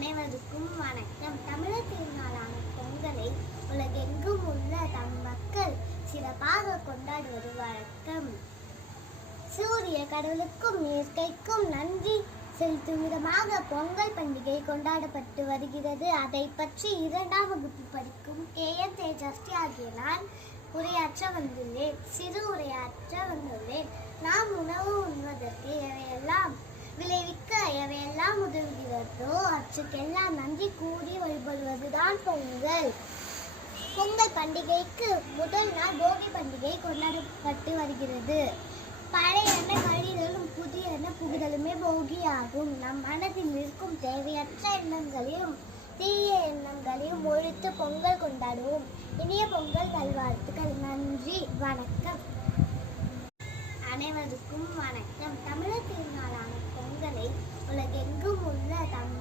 அனைவருக்கும் வணக்கம். தமிழர் திருநாளான பொங்கலை உலகெங்கும் உள்ள தம் மக்கள் சிறப்பாக கொண்டாடுவது வழக்கம். சூரிய கடவுளுக்கும் இயற்கைக்கும் நன்றி செலுத்தும் விதமாக பொங்கல் பண்டிகை கொண்டாடப்பட்டு வருகிறது. அதை பற்றி 2ஆம் வகுப்பு படிக்கும் KN தேஜஸ்ரீ ஆகிய நான் சிறு உரையாற்ற வந்துள்ளேன். நாம் உணவு உண்பதற்கு எவையெல்லாம் விளைவிக்க எவையெல்லாம் உதவுகிறதோ அவற்றுக்கெல்லாம் நன்றி கூறி வழிபடுவதுதான் பொங்கல். பொங்கல் பண்டிகைக்கு முதல் நாள் போகி பண்டிகை கொண்டாடப்பட்டு வருகிறது. பழைய எண்ணெய் கழிதலும் புதிய எண்ணெய் புகுதலுமே போகி ஆகும். நம் மனதில் இருக்கும் தேவையற்ற எண்ணங்களையும் தீய எண்ணங்களையும் ஒழித்து பொங்கல் கொண்டாடுவோம். இனிய பொங்கல் நல்வாழ்த்துக்கள். நன்றி, வணக்கம். அனைவருக்கும் வணக்கம். தமிழர் திருநாளான பொங்கலை உலகெங்கும் உள்ள தம்